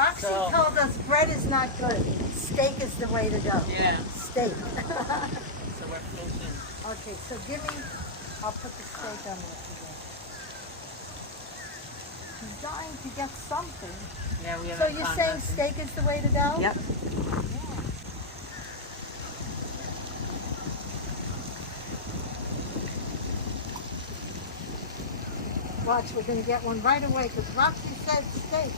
Roxy told us bread is not good. Steak is the way to go. Yeah. Steak. So we're fishing. Okay, so give me, I'll put the steak on there today. She's dying to get something. Yeah, we So haven't you're found saying nothing. steak is the way to go? Yep. Watch, we're going to get one right away because Roxy said steak.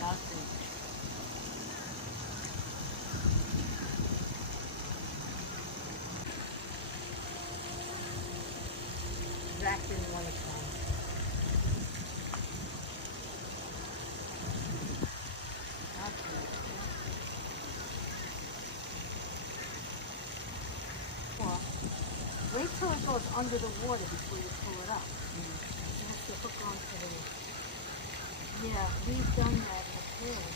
Nothing. Zach didn't want to come. Okay. Well, wait till it goes under the water before you pull it up. You have to hook onto the... Yeah, we've done that in the past.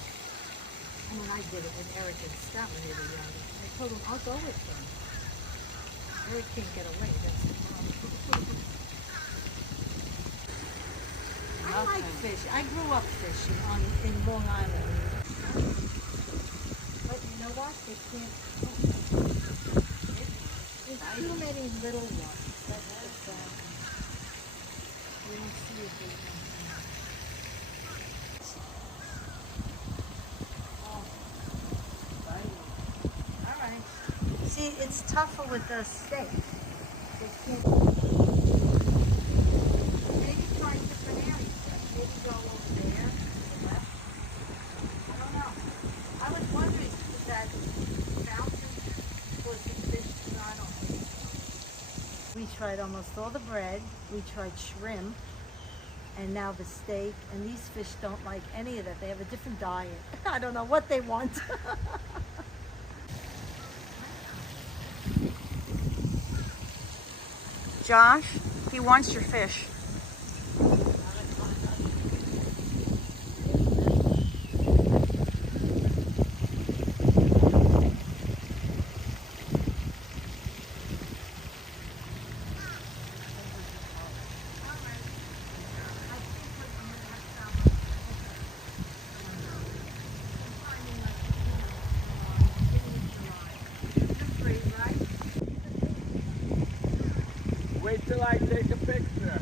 I mean, I did it with Eric and Scott when they were young. I told them, I'll go with them. Eric can't get away, that's the problem. I like fish. I grew up fishing in Long Island. But you know what? They can't. There's too many little ones. That's the problem. You don't see a big one. Oh. All right. See, it's tougher with the steak. They can't. Maybe try different areas. Maybe go over there to the left. I don't know. I was wondering if that fountain was in fish. No, I don't think so. We tried almost all the bread. We tried shrimp. And now the steak. And these fish don't like any of that. They have a different diet. I don't know what they want. Josh, he wants your fish. Wait till I take a picture.